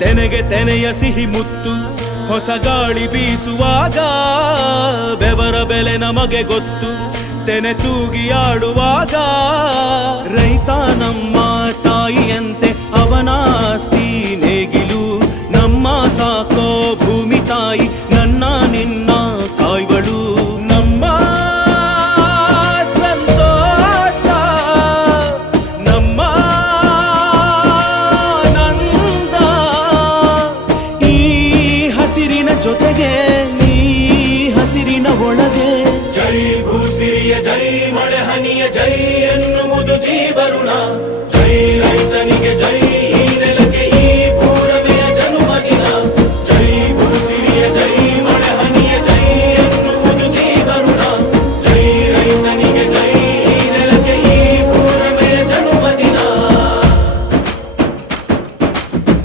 ತೆನೆಗೆ ತೆನೆಯ ಸಿಹಿ ಮುತ್ತು ಹೊಸ ಗಾಳಿ ಬೀಸುವಾಗ ಬೆವರ ಬೆಲೆ ನಮಗೆ ಗೊತ್ತು ತೆನೆ ತೂಗಿ ಆಡುವಾಗ ರೈತ ನಮ್ಮ ತಾಯಿಯಂತೆ ಅವನಾಸ್ತಿ ನೇಗಿಲು ನಮ್ಮ ಸಾಕೋ ಭೂಮಿ ತಾಯಿ ನನ್ನ ನಿನ್ನ ಕಾಯ್ಗಳು ನಮ್ಮ ಸಂತೋಷ ನಮ್ಮ ನಂದ ಈ ಹಸಿರಿನ ಜೊತೆಗೆ ಈ ಹಸಿರಿನ ಒಳಗೆ ಜೈ ಭೂಸಿರಿಯ ಜೈ ಮಳೆ ಹನಿಯ ಜೈ ಎನ್ನುವುದು ಜೀವರುಣ ಜೈ ರೈ